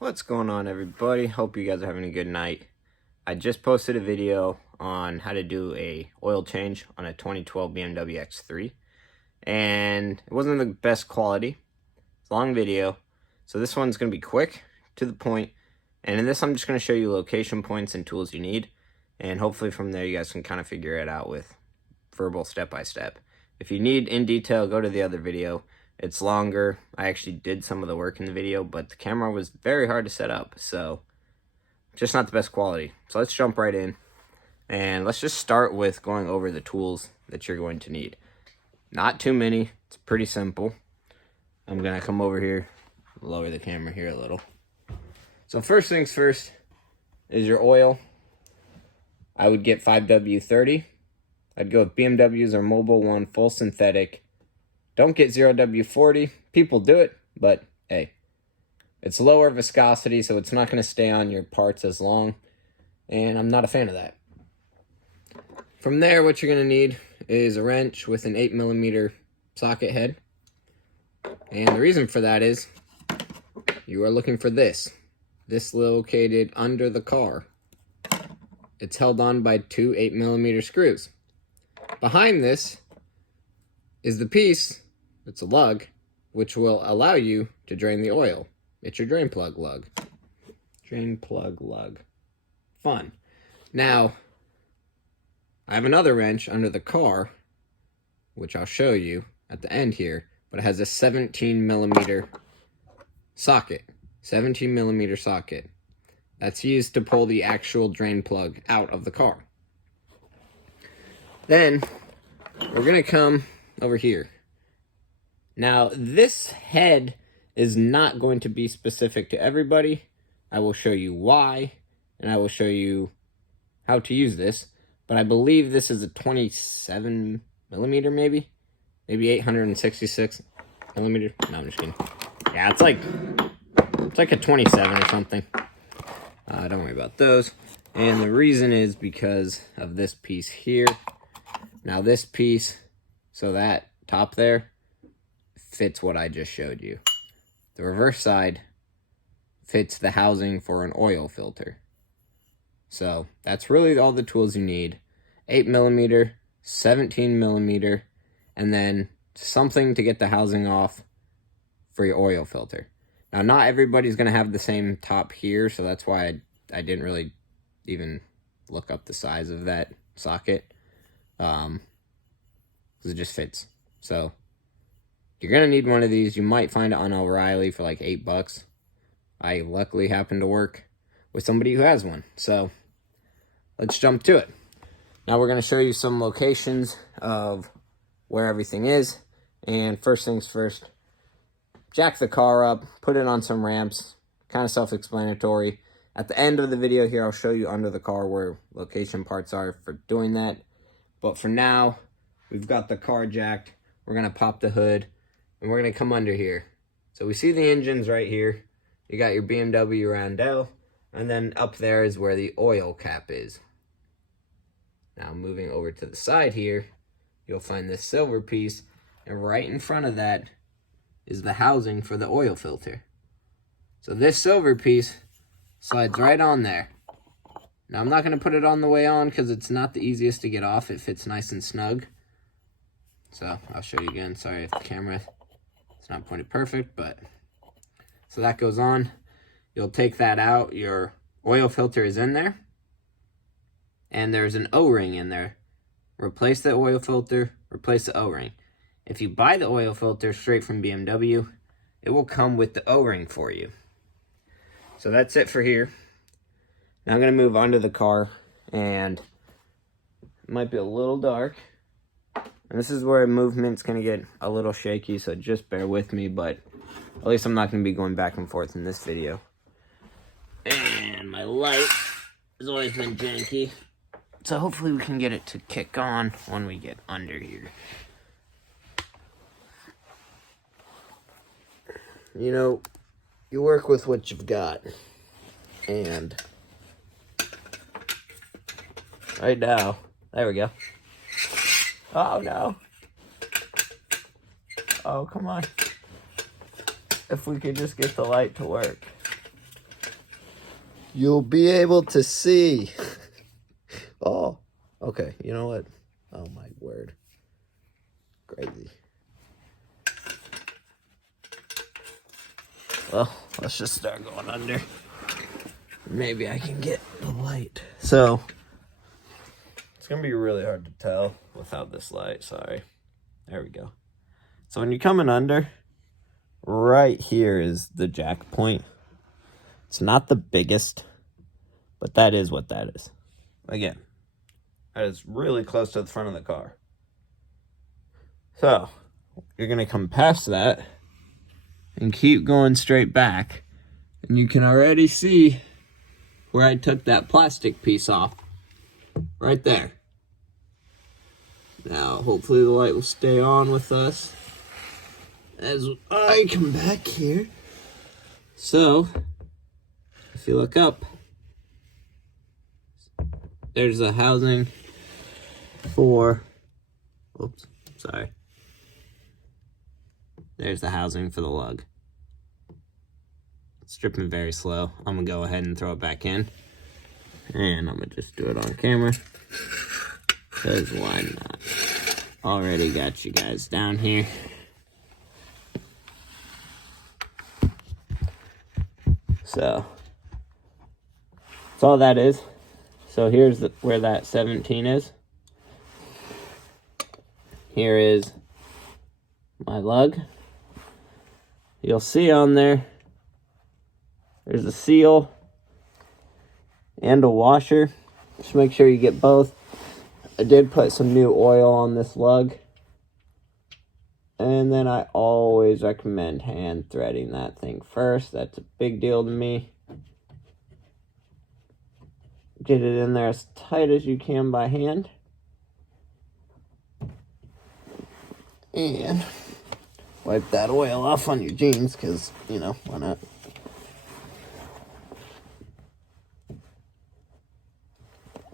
What's going on, everybody? Hope you guys are having a good night. I just posted a video on how to do a oil change on a 2012 BMW X3, and it wasn't the best quality. It's a long video, so this one's going to be quick, to the point, and in this I'm just going to show you location points and tools you need, and hopefully from there you guys can kind of figure it out with verbal step-by-step. If you need in detail, go to the other video. It's longer. I actually did some of the work in the video, but the camera was very hard to set up, so just not the best quality. So let's jump right in, and let's just start with going over the tools that you're going to need. Not too many. It's pretty simple. I'm going to come over here, lower the camera here a little. So first things first is your oil. I would get 5W30. I'd go with BMWs or Mobil 1 full synthetic. Don't get 0W40. People do it, but hey, it's lower viscosity, so it's not going to stay on your parts as long, and I'm not a fan of that. From there, what you're going to need is a wrench with an 8mm socket head, and the reason for that is you are looking for this located under the car. It's held on by two 8mm screws. Behind this is the piece, it's a lug, which will allow you to drain the oil. It's your drain plug lug. Drain plug lug. Fun. Now, I have another wrench under the car, which I'll show you at the end here, but it has a 17mm socket. 17mm socket. That's used to pull the actual drain plug out of the car. Then, we're going to come over here. Now, this head is not going to be specific to everybody. I will show you why, and I will show you how to use this. But I believe this is a 27mm, maybe 866mm. No, I'm just kidding. Yeah, it's like a 27 or something. Don't worry about those. And the reason is because of this piece here. Now this piece, so that top there, fits what I just showed you. The reverse side fits the housing for an oil filter. So that's really all the tools you need. 8mm, 17mm, and then something to get the housing off for your oil filter. Now, not everybody's going to have the same top here, so that's why I didn't really even look up the size of that socket. Because it just fits. So you're going to need one of these. You might find it on O'Reilly for like $8. I luckily happen to work with somebody who has one. So let's jump to it. Now we're going to show you some locations of where everything is. And first things first, jack the car up, put it on some ramps. Kind of self-explanatory. At the end of the video here, I'll show you under the car where location parts are for doing that. But for now, we've got the car jacked. We're going to pop the hood, and we're going to come under here. So we see the engines right here. You got your BMW Randell, and then up there is where the oil cap is. Now moving over to the side here, you'll find this silver piece, and right in front of that is the housing for the oil filter. So this silver piece slides right on there. Now I'm not going to put it on the way on because it's not the easiest to get off. It fits nice and snug. So I'll show you again. Sorry if the camera is not pointed perfect, but so that goes on. You'll take that out. Your oil filter is in there, and there's an O-ring in there. Replace the oil filter, replace the O-ring. If you buy the oil filter straight from BMW, it will come with the O-ring for you. So that's it for here. Now I'm going to move under the car, and it might be a little dark. And this is where movement's going to get a little shaky, so just bear with me, but at least I'm not going to be going back and forth in this video. And my light has always been janky, so hopefully we can get it to kick on when we get under here. You know, you work with what you've got, and right now, there we go. Oh no. Oh, come on. If we could just get the light to work. you'll be able to see. Oh, okay. You know what? Oh, my word. Crazy. Well, let's just start going under. Maybe I can get the light. So, it's going to be really hard to tell without this light. Sorry. There we go. So when you're coming under, right here is the jack point. It's not the biggest, but that is what that is. Again, that is really close to the front of the car. So, you're going to come past that and keep going straight back. And you can already see where I took that plastic piece off. Right there. Now, hopefully the light will stay on with us as I come back here. So, if you look up, there's the housing for, oops, sorry. There's the housing for the lug. It's dripping very slow. I'm gonna go ahead and throw it back in. And I'm gonna just do it on camera. Because why not? Already got you guys down here. So, that's all that is. So here's where that 17 is. Here is my lug. You'll see on there, there's a seal and a washer. Just make sure you get both. I did put some new oil on this lug. And then I always recommend hand threading that thing first. That's a big deal to me. Get it in there as tight as you can by hand. And wipe that oil off on your jeans, because, you know, why not?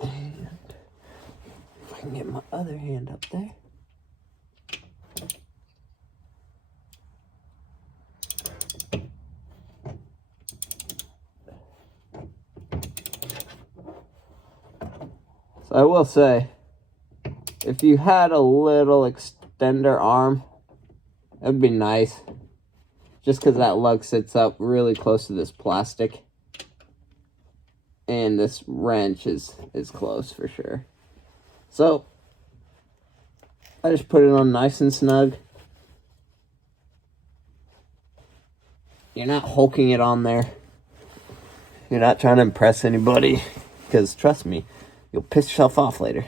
And if I can get my other hand up there. So I will say, if you had a little extender arm, that'd be nice. Just because that lug sits up really close to this plastic. And this wrench is close for sure. So, I just put it on nice and snug. You're not hulking it on there. You're not trying to impress anybody. Because trust me, you'll piss yourself off later.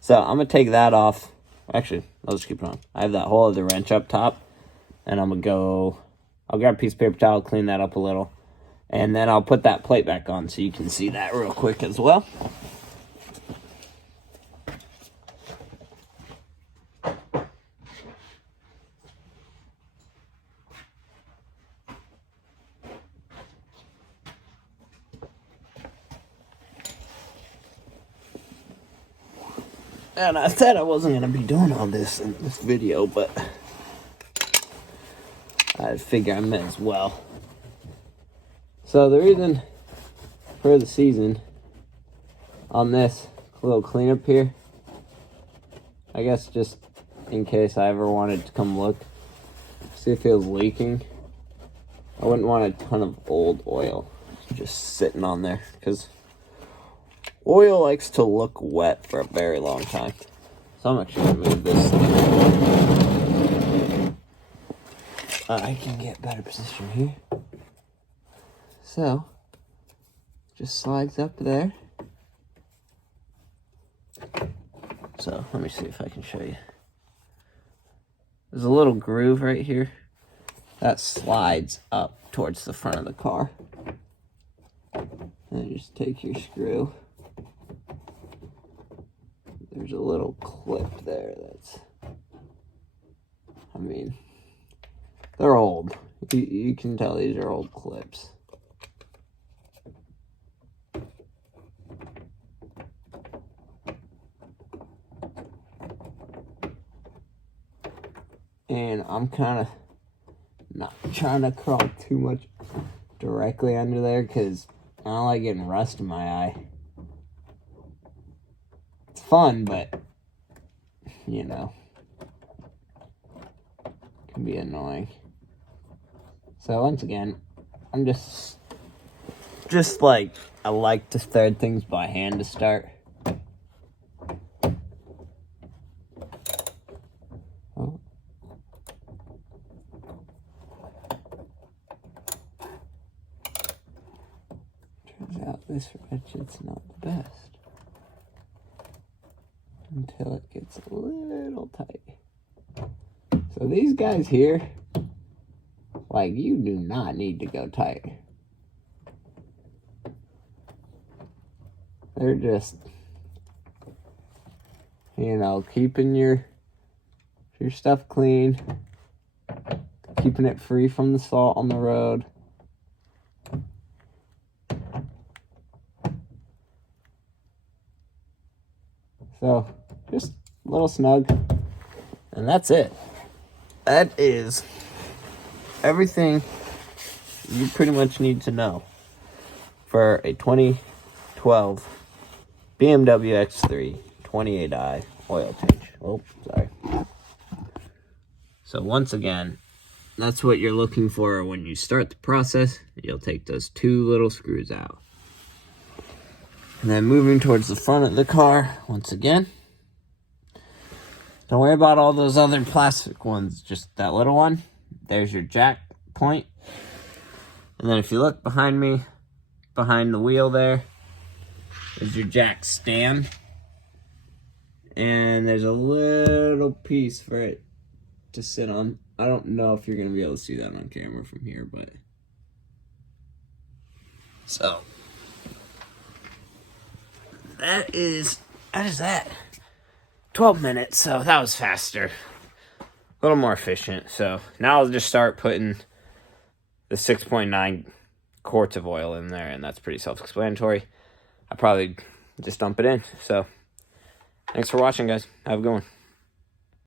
So, I'm going to take that off. Actually, I'll just keep it on. I have that whole other wrench up top. And I'm going to go, I'll grab a piece of paper towel, clean that up a little. And then I'll put that plate back on so you can see that real quick as well. And I said I wasn't going to be doing all this in this video, but I figure I might as well. So the reason for the season on this little cleanup here, I guess just in case I ever wanted to come look, see if it was leaking, I wouldn't want a ton of old oil just sitting on there, because oil likes to look wet for a very long time. So I'm actually going to move this thing. I can get better position here. So, just slides up there. So, let me see if I can show you. There's a little groove right here that slides up towards the front of the car. And you just take your screw. There's a little clip there that's, I mean, they're old. You can tell these are old clips. And I'm kind of not trying to crawl too much directly under there, because I don't like getting rust in my eye. It's fun, but, you know, can be annoying. So once again, I'm just like, I like to thread things by hand to start. Oh. Turns out this ratchet's not the best until it gets a little tight. So these guys here, like, you do not need to go tight. They're just, you know, keeping your stuff clean, keeping it free from the salt on the road. So, just a little snug. And that's it. That is everything you pretty much need to know for a 2012 BMW X3 28i oil change. Oh, sorry. So once again, that's what you're looking for when you start the process. You'll take those two little screws out. And then moving towards the front of the car, once again, don't worry about all those other plastic ones, just that little one. There's your jack point. And then if you look behind me, behind the wheel there, is your jack stand. And there's a little piece for it to sit on. I don't know if you're going to be able to see that on camera from here, but... So, that is that. 12 minutes, so that was faster. A little more efficient. So now I'll just start putting the 6.9 quarts of oil in there, and that's pretty self-explanatory. I'll probably just dump it in. So thanks for watching, guys. Have a good one.